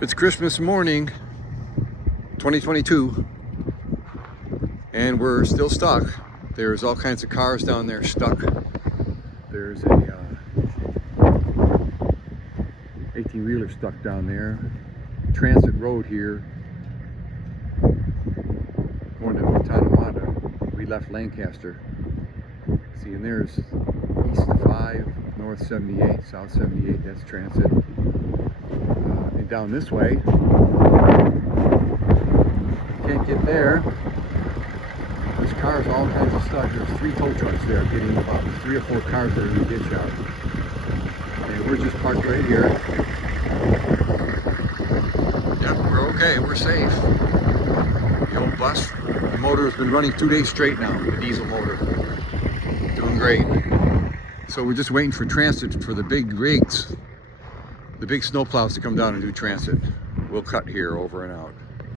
It's Christmas morning, 2022, and we're still stuck. There's all kinds of cars down there stuck. There's a 18-wheeler stuck down there. Transit road here, going to North Tonawanda. We left Lancaster. See, and there's east 5, north 78, south 78, that's transit. And down this way, can't get there. There's cars, all kinds of stuff. There's 3 tow trucks there getting about 3 or 4 cars that are in the ditch out. And we're just parked right here. Yep, we're okay, we're safe. The old bus, the motor has been running 2 days straight now, the diesel motor. Doing great. So we're just waiting for transit for the big rigs, the big snowplows to come down and do transit. We'll cut here, over and out.